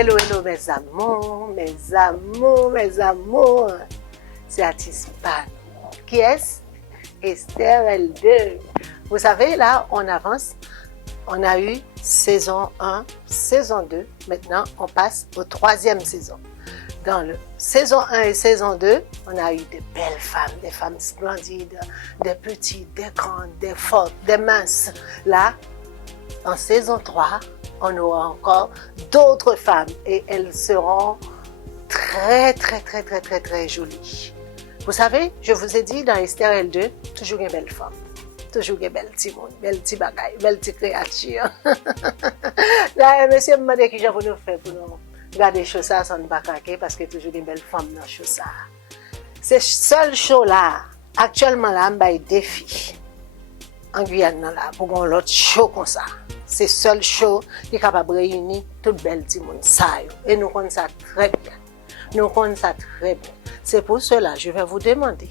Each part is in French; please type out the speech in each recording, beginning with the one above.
Hello, hello mes amours, mes amours, mes amours. C'est Artiste Pan. Qui est-ce? Esther L2. Vous savez, là, on avance. On a eu saison 1, saison 2. Maintenant, on passe aux 3e saison. Dans le saison 1 et saison 2, on a eu de belles femmes, des femmes splendides, des petites, des grandes, des fortes, des minces. Là, en saison 3, on aura encore d'autres femmes et elles seront très jolies. Vous savez, je vous ai dit dans Esther L2, toujours une belle femme. Toujours une belle petit monde, belle petit bagaille, belle petite créature. Là, monsieur me demande qui vous nous fait pour nous garder choses ça sans ne pas craquer parce que toujours une belle femme dans choses ça. Ces seuls shows là, actuellement là, on a un défi. En Guyane là, pour qu'on l'autre show comme ça. C'est le seul show qui est capable de réunir tout belle petit monde ça. Et nous connaissons ça très bien. Nous connaissons ça très bien. C'est pour cela que je vais vous demander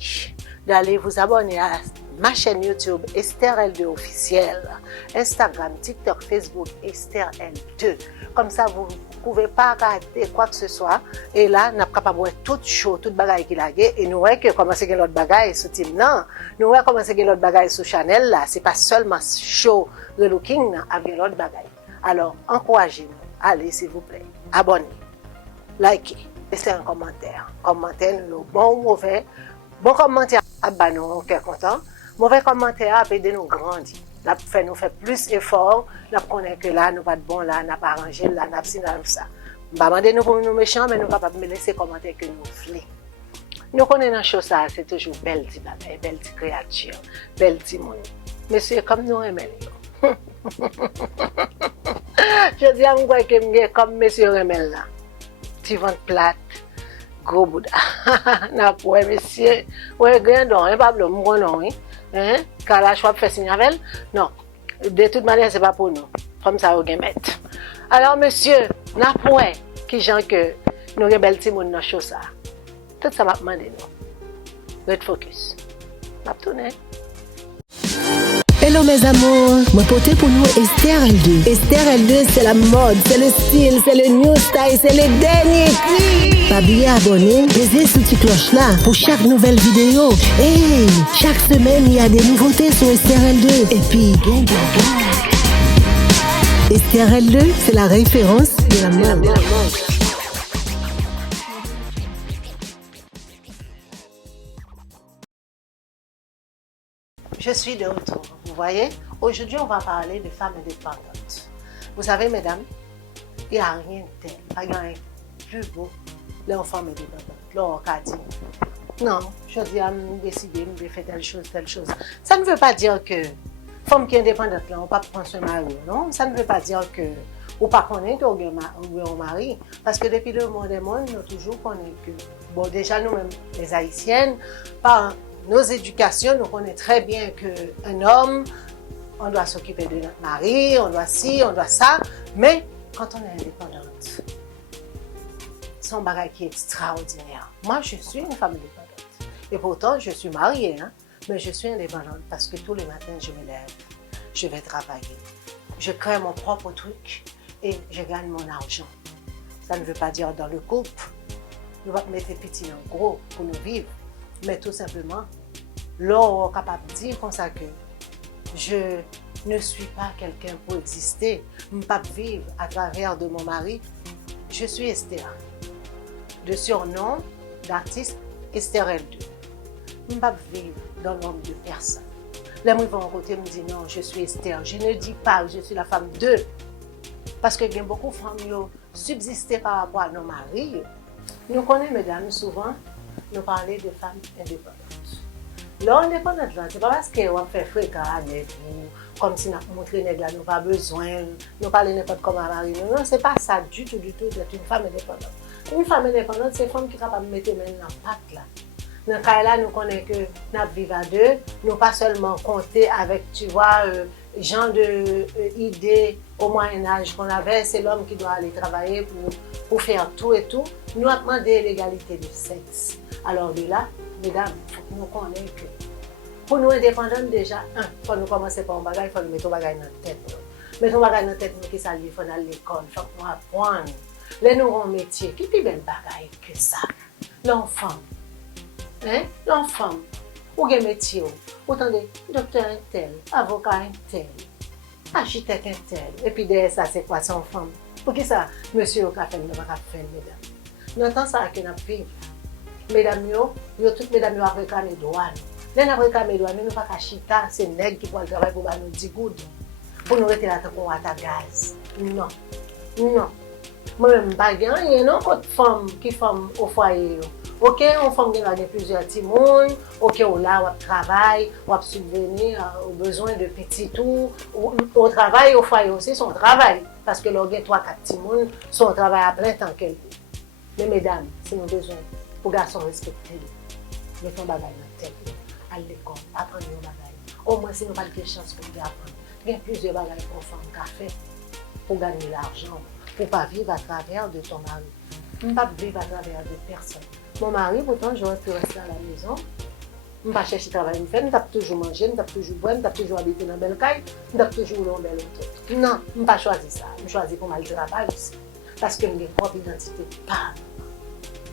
d'aller vous abonner à ma chaîne YouTube Esther L2 officielle, Instagram, TikTok, Facebook Esther L2. Comme ça, vous ne pouvez pas rater quoi que ce soit. Et là, nous sommes capables de voir tout show, tout bagaille qu'il a et nous voyons que comment c'est que l'autre bagaille sur Team non. Nous voyons comment c'est que l'autre bagaille sur Chanel là. C'est pas seulement show relooking avec l'autre bagaille. Alors, encouragez-nous. Allez, s'il vous plaît. Abonnez. Likez. Laissez un commentaire. Commentez-nous bon ou mauvais. Bon commentaire à nous, on est content. Mauvais commentaire à aider nous grandir. Nous fait plus d'efforts. Nous connaissons que là, nous pas de bon là, nous pas arrangé là, nous si ça. Nous pas demander nous pour nous méchants, mais nous capables de laisser commentaires que nous voulons. Nous connaissons dans chose ça, c'est toujours belle petite bagaille, belle petite créature, belle petit monde. Monsieur, comme nous aimons. Je dis à moi que je comme monsieur Remel là. Petit ventre plate, gros bouddha. N'a pas monsieur. Ouais, grandon, hein, pas bleu, mon nom, hein. Quand la choix fait signe avec non. De toute manière, c'est pas pour nous. Comme ça, on va mettre. Alors, monsieur, n'a pas qui gens que nous rebelles ti moun dans chose ça. Tout ça m'a demandé nous. Red focus. M'a tourné. Hello mes amours, moi porté pour nous Esther L2. Esther L2 c'est la mode, c'est le style, c'est le new style, c'est le dernier cri. Pas oublier abonner, baiser sous petite cloche là pour chaque nouvelle vidéo. Hey, chaque semaine il y a des nouveautés sur Esther L2. Et puis, Esther L2 c'est la référence de la mode. Je suis de retour, vous voyez. Aujourd'hui, on va parler de femmes indépendantes. Vous savez, mesdames, il n'y a rien de tel, pas rien de plus beau, les femmes indépendantes. Là, on a dit, non, je dis à me décider, de faire telle chose. Ça ne veut pas dire que femme qui est indépendante, là, on ne peut pas prendre son mari, non. Ça ne veut pas dire que ou pas connaître un mari. Parce que depuis le monde des mondes, nous toujours connaissons que, bon, déjà nous-mêmes, les Haïtiennes, par nos éducations, nous connaissons très bien qu'un homme, on doit s'occuper de notre mari, on doit ci, on doit ça. Mais quand on est indépendante, c'est un bagage qui est extraordinaire. Moi, je suis une femme indépendante. Et pourtant, je suis mariée, hein, mais je suis indépendante parce que tous les matins, je me lève, je vais travailler. Je crée mon propre truc et je gagne mon argent. Ça ne veut pas dire dans le couple, nous allons mettre les petits en gros pour nous vivre. Mais tout simplement, l'on est capable de dire comme ça que je ne suis pas quelqu'un pour exister, je ne peux pas vivre à travers de mon mari. Je suis Esther. De surnom d'artiste Esther L2. Je ne peux pas vivre dans l'ombre de personne. Les gens vont côté me dire non, je suis Esther. Je ne dis pas je suis la femme de. Parce qu'il y a beaucoup de femmes qui subsistent par rapport à nos maris. Nous connaissons, mesdames, souvent, nous parler de femmes indépendantes. L'indépendante, ce n'est pas parce qu'on fait fréquent avec vous, comme si nous montrons que nous n'avons pas besoin, nous parlons n'importe comment à mari. Non, ce n'est pas ça du tout d'être une femme indépendante. Une femme indépendante, c'est une femme qui est capable de mettre les mains dans la patte. Là. Dans ce cas-là, nous connaissons que nous vivons à deux, nous pas seulement compter avec, tu vois, genre d'idées au Moyen-Âge qu'on avait, c'est l'homme qui doit aller travailler pour faire tout et tout. Nous avons demandé l'égalité du sexe. Alors de là, mesdames, nous connaissons que pour nous indépendants déjà, il faut nous commencer par un bagage, il faut nous mettre un bagage dans la tête. Mettre un bagage dans la tête, nous qui ça, il faut aller à l'école, il faut nous apprendre. les nous avons un métier, qui plus belle bagaille que ça. L'enfant, hein? L'enfant, ou un métier, autant de docteur un tel, avocat un tel, architecte un tel, et puis derrière ça, c'est quoi son femme? Pour qui ça, monsieur au café, ne va pas faire, mesdames? Nous entendons ça que nous vivons. Mesdames, toutes mesdames, après réclamer droit. Les nous réclamer droit, nous ne pas chita, c'est nègre qui vont travailler pour nous 10 gouttes. Pour nous rester là pour à gaz. Non. Non. Moi-même, je ne rien, non, contre femme qui femme au foyer. Ok, on femme qui a plusieurs petits monde. Ok, on là, on travaille, on subvenir aux besoins de petits tout. Au travail, au foyer aussi, son travail. Parce que l'on a 3-4 petits monde, son travail à plein temps qu'elle. Mais mesdames, si nous avons besoin pour garçons respecter, mettons bagaille dans la tête, à l'école, apprendre nos bagailles. Au moins, si nous n'avons pas de chance pour apprendre. Il y a plusieurs bagailles pour faire un café, pour gagner l'argent, pour ne pas vivre à travers de ton mari. Je ne peux pas vivre à travers de personne. Mon mari, pourtant, j'aurais pu rester à la maison. Je ne peux pas chercher travail, je ne peux toujours manger, je ne peux toujours boire, je ne peux toujours habiter dans une belle caille, je ne peux toujours rouler en belle auto. Non, je ne peux pas choisir ça. Je choisis pour mal travailler aussi. Parce que j'ai une propre identité.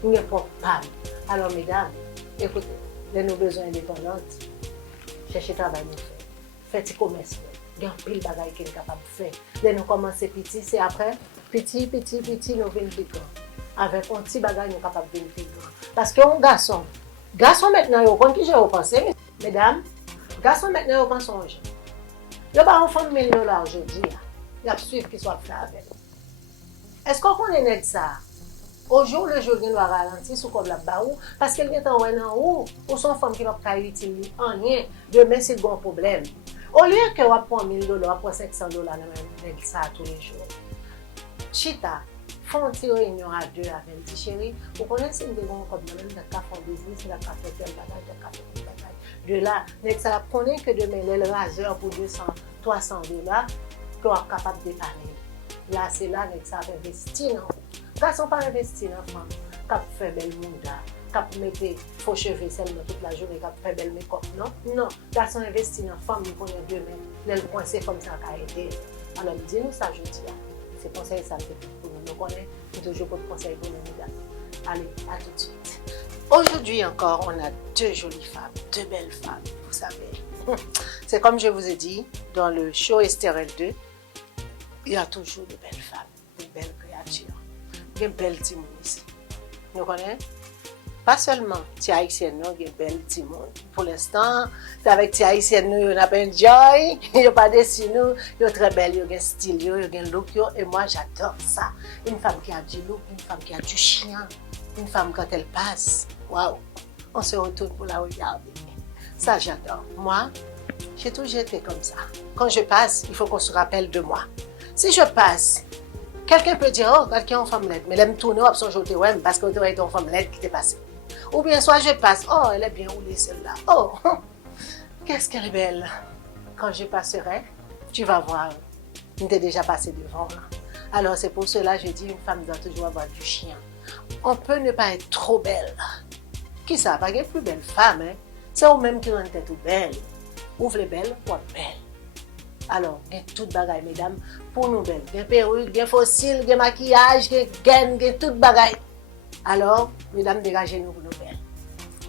J'ai une propre femme. Alors, mesdames, écoutez, les nos besoins indépendants, cherchez travail, nous faire. Faites du commerce. Il y a un pile de bagages qui est capable de faire. Dès nous commencer petit, c'est après, petit, nous venons plus grand. Avec un petit bagage, nous sommes capables de venir plus grand. Parce qu'un garçon maintenant, il y a qui j'ai repensé, mesdames, garçon maintenant, il pense en gens. Il y a un enfant de $1 000 aujourd'hui, il y a suivre qui soit fait avec. Est-ce qu'on connaît ça? Au jour le jour, il doit ralentir sous comme la baou parce qu'elle est en haut ou son femme qui va pas utiliser en rien. Demain, c'est un bon problème. Au lieu que on prend $1 000, on prend $500 dans même ça tous les jours. Chita, font une réunion à deux avec le petit chéri. Vous connaissez des bons comme même de café business, de café tel bagage, de café tel bagage. De là, ça connaît que demain, le raseur pour $200-300 qu'on est capable de dépanner. Là, c'est là que ça investit. Garçon pas investir dans femme, cap fait belle monde, cap mettre faux cheveux seulement toute la journée, cap fait belle make-up, non. Garçon investir dans femme, il connaît demain, les coincé comme ça qu'a été. Alors dis-nous ça je dis là. C'est conseil ça pour nous. Nous connaissons toujours pour conseil pour nous mesdames. Allez, à tout de suite. Aujourd'hui encore, on a deux jolies femmes, deux belles femmes, vous savez. C'est comme je vous ai dit dans le show Esther L2, il y a toujours de belles femmes, de belles créatures. Il y a une belle timon ici. Vous connaissez? Pas seulement les haïtiennes, il y a une belle timon. Pour l'instant, c'est avec les haïtiennes, on a pas enjoy, il n'y a pas de signe, il y a très belle, il y a un style, il y a un look, et moi j'adore ça. Une femme qui a du look, une femme qui a du chien, une femme quand elle passe, waouh, on se retourne pour la regarder. Ça j'adore. Moi, j'ai toujours été comme ça. Quand je passe, il faut qu'on se rappelle de moi. Si je passe, quelqu'un peut dire, oh, quelqu'un est en femme laide, mais elle me tourne, oh, son joté, ouais, parce que tu es en femme laide qui t'est passée. Ou bien, soit je passe, oh, elle est bien roulée celle-là. Oh, qu'est-ce qu'elle est belle. Quand je passerai, tu vas voir, tu t'es déjà passé devant. Alors, c'est pour cela que je dis, une femme doit toujours avoir du chien. On peut ne pas être trop belle. Qui ça? Pas une plus belle femme, hein? C'est vous-même qui ont une tête belle. Ouvre les belles, quoi belle. Alors, il y a tout bagaille, mesdames, pour nous belles. Il y a perruque, il y a fossile, il y a maquillage, il y a gaine, il y a tout bagaille. Alors, mesdames, dégagez-nous pour nous belles.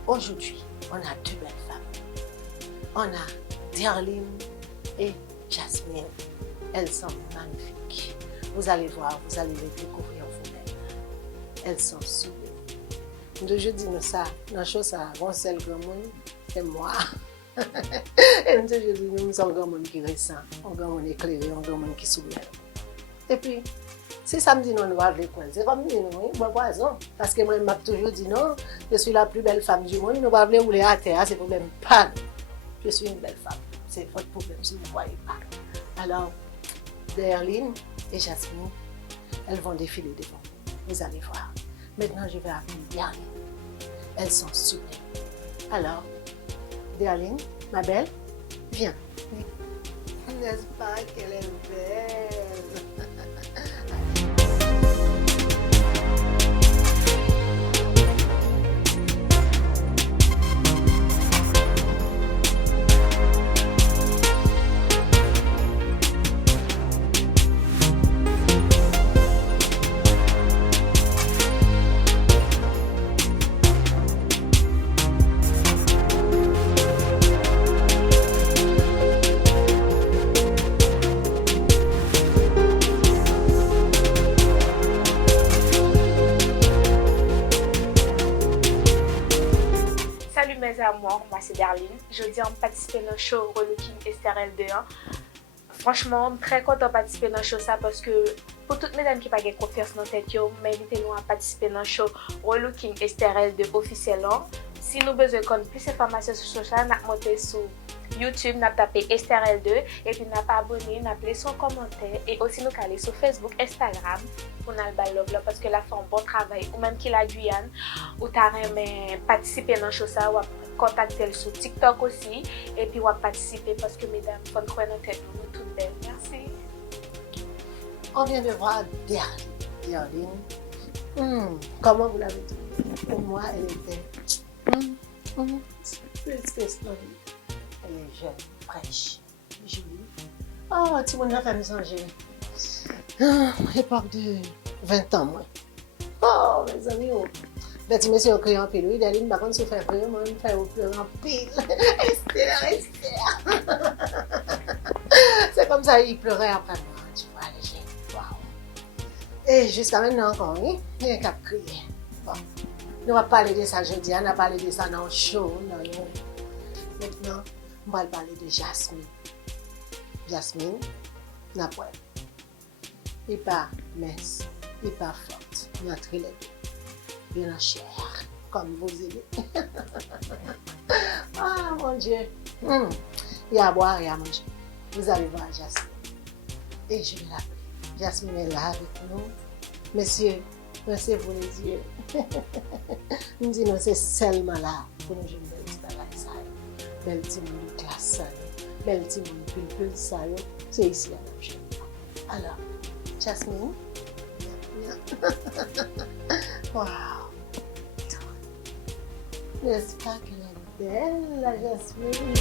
Aujourd'hui, on a deux belles femmes. On a Darlene et Jasmine. Elles sont magnifiques. Vous allez voir, vous allez les découvrir vous-même. Elles sont sublimes. Je dis ça, dans la chose, ça, bon, c'est le grand monde, c'est moi. Et nous toujours dit, nous sommes un grand monde qui récent, un grand monde éclairé, un grand monde qui souvient. Et puis, si ça me dit non, nous allons les coins, c'est comme dire non, bon poison. Parce que moi, je m'a toujours dit non, je suis la plus belle femme du monde, nous allons rouler à terre, c'est problème pas. Je suis une belle femme, c'est votre problème si vous ne voyez pas. Alors, Darlene et Jasmine, elles vont défiler devant. Vous allez voir. Maintenant, je vais appeler Darlene. Elles sont sublimes. Alors, Darlene, ma belle, viens. N'est-ce pas qu'elle est belle? à moi, moi c'est Darlene. Je dis en participer dans le show Relooking Esther L2. Franchement, je suis très content de participer dans le show ça parce que pour toutes mesdames qui n'ont pas confiance dans tête, m'invitez-nous à participer dans le show Relooking Esther L2 officiel. Si nous avons besoin de plus d'informations sur ce show, nous avons monté sur YouTube, nous avons tapé Esther L2 et puis nous avons abonné, nous avons laissé un commentaire et aussi nous avons allé sur Facebook, Instagram pour nous le parce que là fait un bon travail ou même qui la Guyane ou tu as participer dans le show ça ou contacter sur TikTok aussi et puis ou participer parce que mesdames faut croire dans tête nous toutes belles. Merci. On vient de voir Darlene. Comment vous l'avez dit? Pour moi, elle était elle est jeune, fraîche, jolie. Oh, tu m'en as fait me songer. Époque de 20 ans, moi. Oh, mes amis, ben, tu me suis créé en pile. Oui, Darlene, par contre, si vous faites pleurer, moi, je me fais pleurer en pile. Esther. C'est comme ça, il pleurait après moi. Tu vois, les gens. Waouh. Et jusqu'à maintenant encore, oui, il y a un cap crié. Bon. Nous allons parler de ça jeudi, on a parlé de ça dans le show. Maintenant, on va parler de Jasmine. Jasmine, n'a pas. Il n'est pas mince, il n'est pas forte. Il a très laid. Il a chair, comme vous aimez. Ah mon Dieu. Il y a à boire et à manger. Vous allez voir Jasmine. Et je vais l'appeler. Jasmine est là avec nous. Messieurs, merci pour les yeux. Nous disons c'est seulement là pour nous jouer une belle histoire like ça. Belle petit monde de classe, belle petit monde de pile ça. C'est ici la même chose. Alors, Jasmine. Wow. N'est-ce pas qu'elle est belle, la Jasmine?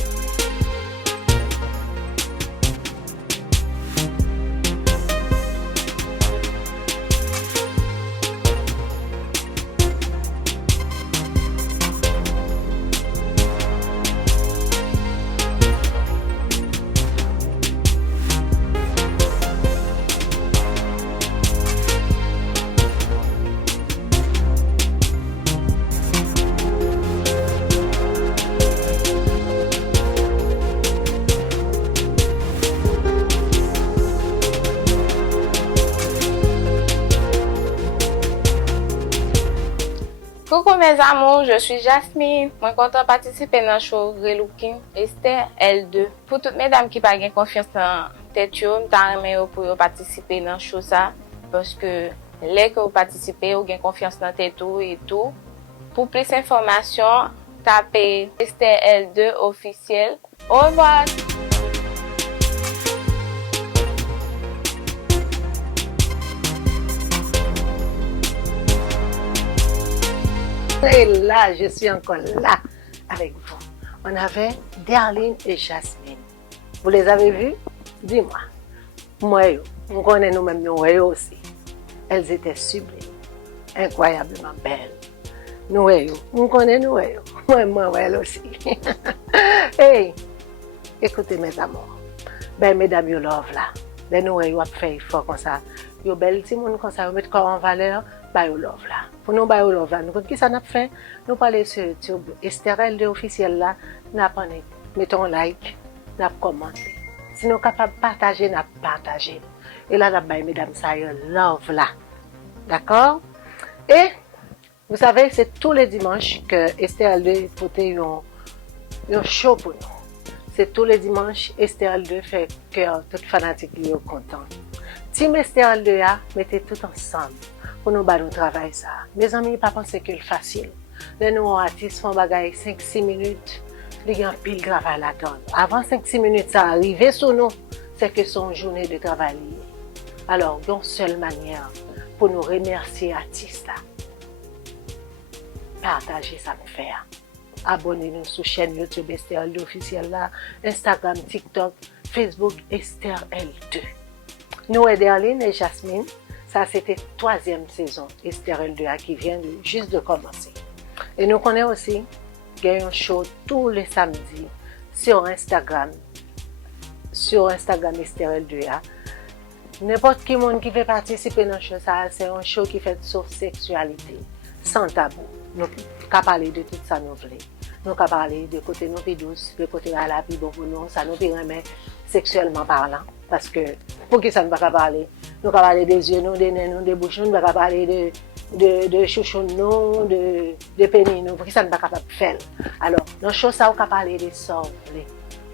Coucou mes amours, je suis Jasmine. Je suis contente de participer dans le show Relooking Esther L2. Pour toutes mesdames qui n'ont pas confiance en tête, je suis pour participer dans le show ça parce que les que vous participez, vous avez confiance dans tête et tout. Pour plus d'informations, tapez Esther L2 officiel. Au revoir. Et là, je suis encore là avec vous. On avait Darlene et Jasmine. Vous les avez vus? Dis-moi. Moi, on connaît nous-mêmes nous aussi. Elles étaient sublimes, incroyablement belles. Nous, on connaît nous. Moi, elle aussi. Hey, écoutez mes amours. Ben, mesdames, you love là. Les nous, vous avez fait fort comme ça. Vous belle petit monde comme ça, vous mettez corps en valeur. Bah, you love là. Pour nous, bah, you love là. Nous, qu'est-ce que ça n'a fait? Nous parlons sur YouTube. Esther L2 officiel là. Nous mettons un like, nous commenter. Si nous sommes capables de partager, nous partagez. Et là, mesdames, ça you love là. D'accord? Et, vous savez, c'est tous les dimanches que Esther L2 fait un show pour nous. C'est tous les dimanches, Esther L2 fait que tout fanatique est content. Team Esther L2, mettez tout ensemble pour nous battre travail ça. Mes amis, pas penser que c'est facile. Les nouveaux artistes font bagaille 5-6 minutes, il y a un pile de travail là-dedans. Avant 5-6 minutes, ça arrive sur nous, c'est que son journée de travail. Alors, il y a une seule manière pour nous remercier artistes là. Partagez ça me faire. Abonnez-nous sur la chaîne YouTube Esther L2 officielle là, Instagram, TikTok, Facebook Esther L2. Nous et Darlene et Jasmine, ça c'était 3e saison Esther L2 qui vient juste de commencer. Et nous connaissons aussi qu'il y a un show tous les samedis sur Instagram Esther L2. N'importe qui monde qui veut participer dans ce show, c'est un show qui fait sur sexualité, sans tabou. Nous pouvons parler de tout ça nous voulons. nous avons parlé de côté nous plus douce, de côté à la vie bon pour nous, ça nous permet sexuellement parlant. Parce que, pour qui ça ne va pas parler? Nous avons parlé des yeux, nous, des nez, nous, des bouches, nous ne va pas parler de chouchou, nous, de pénis, nous, pour qui ça ne va pas faire. Alors, dans les choses, ça, on va parler des sorts,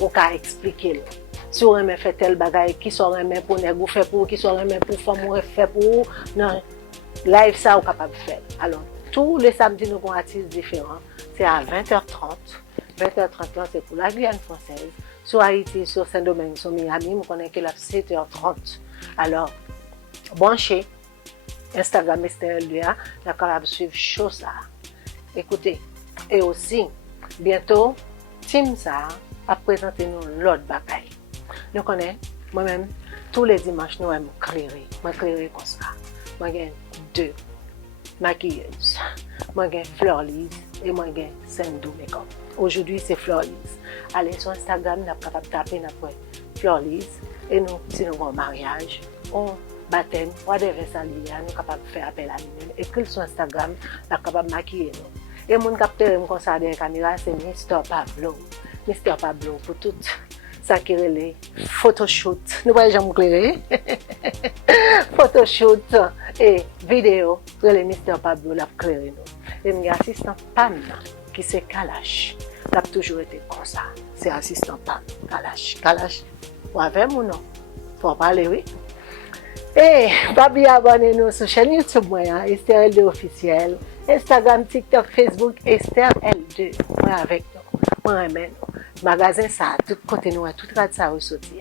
on va expliquer. Si on remet fait tel bagaille, qui sont remet pour nègre, fait pour, qui sont remet pour femme, ou fait pour, non, live, ça, on est capable de faire. Alors, tous les samedis, nous avons un artiste différent. C'est à 20h30. 20h30, c'est pour la Guyane française. Sur Haïti, sur Saint-Domingue, sur Miami, nous connaissons que la 7h30. Alors, branchez Instagram Esther LDA, la capable de suivre chose ça. Écoutez, et aussi, bientôt, Team ça a présenté nous l'autre bagaille. Nous connaissons, moi-même, tous les dimanches, nous allons éclairer. Je éclairer comme ça. Moi, j'ai 2 maquilleuses. Moi, j'ai Fleur Lise et moi, j'ai Sendou Makeup. Aujourd'hui, c'est Fleur Lise. Allez sur Instagram, nous sommes capables de taper notre Fleur Lise. Et nous, si nous avons un mariage, on baptême, whatever ça lié, nous sommes capables de faire appel à nous-mêmes. Écrire sur Instagram, nous sommes capables de maquiller nous. Et mon capteur, comme ça, derrière la caméra, c'est Mr. Pablo. Mr. Pablo, pour tout ça qui est les photoshoot. Nous ne pouvons jamais éclairer. Photoshoot et vidéo, les Mr. Pablo l'a éclairé nous. Et mon assistant Pam, qui c'est Kalash, l'a toujours été comme ça. C'est assistant Pam, Kalash. Kalash, vous avez mon nom? Faut parler, oui. Et, Babi, abonnez-nous sur la chaîne YouTube, Esther L2 officiel. Instagram, TikTok, Facebook, Esther L2. Moi avec nous. Moi avec nous. Magasin ça, tout côté nous, tout rad ça ressorti.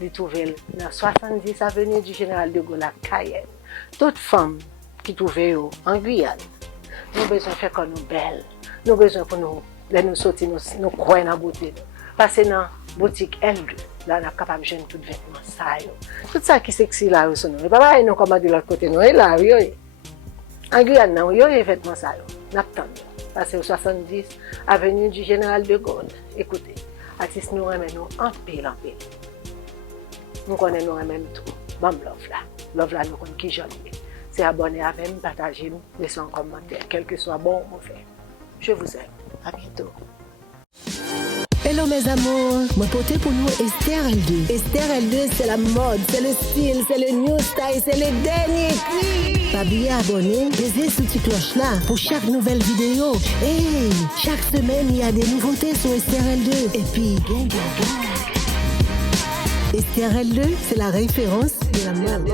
Vous trouvez dans 70 avenue du Général de Gaulle à Cayenne. Toutes femmes qui trouvent en Guyane, nous avons besoin de faire comme nous belles. Nous avons besoin pour nous sortir, nous croire dans la beauté. Passer dans la boutique L2. Là, on est capable de jeûner tout vêtements ça. Tout ça qui est sexy là, nous ne pas nous commander de l'autre côté. Nous est là, oui. En Guyane, nous avons les vêtements ça. Nous attendons. Passer au 70 avenue du Général de Gaulle. Écoutez, artistes nous remet nous en pile. Nous connaissons nous remet tout. Bon love là. Love là, nous connaissons qui j'en ai. C'est abonner avec nous, partager nous, laissez un commentaire, quel que soit bon ou mauvais. Je vous aime. À bientôt. Hello mes amours, moi porté pour nous Esther L2. Esther L2 c'est la mode, c'est le style, c'est le new style, c'est le dernier cri. Pas oublier abonner, laissez sous petite cloche là pour chaque nouvelle vidéo. Hey, chaque semaine il y a des nouveautés sur Esther L2. Et puis, Esther L2 c'est la référence de la mode.